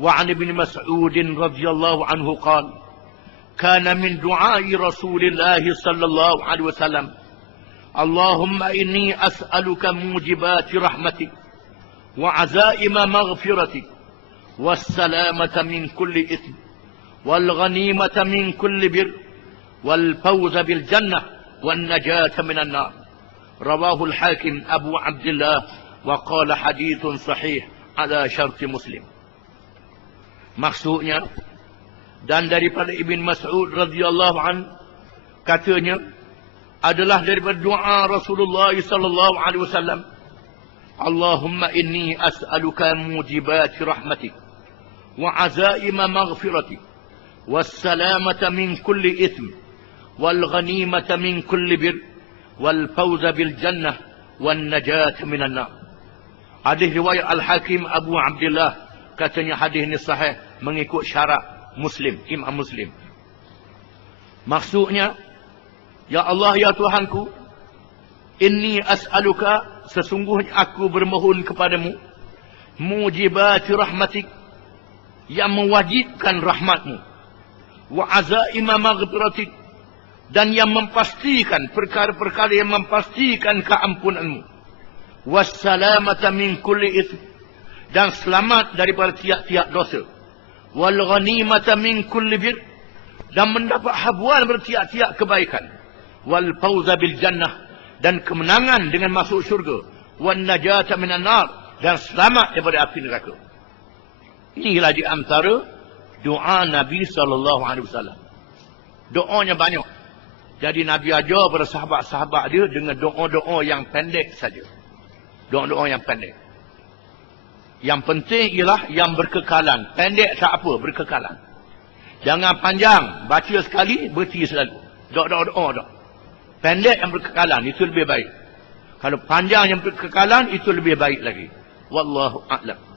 وعن ابن مسعود رضي الله عنه قال كان من دعاء رسول الله صلى الله عليه وسلم اللهم إني أسألك موجبات رحمتك وعزائم مغفرتك والسلامة من كل إثم والغنيمة من كل بر والفوز بالجنة والنجاة من النار. رواه الحاكم أبو عبد الله وقال حديث صحيح على شرط مسلم. Maksudnya, dan daripada Ibn Mas'ud radhiyallahu an, katanya adalah daripada doa Rasulullah sallallahu alaihi wasallam, Allahumma inni as'aluka mujibati rahmatik wa azaima maghfiratik wassalamata min kulli ithm wal ghanimata min kulli bir wal fawza bil jannah wan najata minan nar. Hadis riwayat Al-Hakim Abu Abdullah, katanya hadis ini sahih mengikut syarat Muslim, Imam Muslim. Maksudnya, ya Allah, ya Tuhanku, inni as'aluka, sesungguhnya aku bermohon kepadamu, mujibati rahmatik, yang mewajibkan rahmatmu, wa azaima maghfiratik, dan yang memastikan perkara-perkara yang memastikan keampunanmu, wassalamata min kulli itsm, dan selamat daripada tiap-tiap dosa, wal ghanimata min kulli bir, dan mendapat habuan bertiap-tiap kebaikan, wal fawza bil jannah, dan kemenangan dengan masuk syurga, wan najata minan nar, dan selamat daripada api neraka. Inilah di antara doa Nabi SAW. Doanya banyak. Jadi Nabi ajar pada sahabat-sahabat dia dengan doa-doa yang pendek saja. Doa-doa yang pendek. Yang penting ialah yang berkekalan. Pendek tak apa, berkekalan. Jangan panjang, baca sekali, berhenti selalu. Doa-doa. Pendek yang berkekalan, itu lebih baik. Kalau panjang yang berkekalan, itu lebih baik lagi. Wallahu a'lam.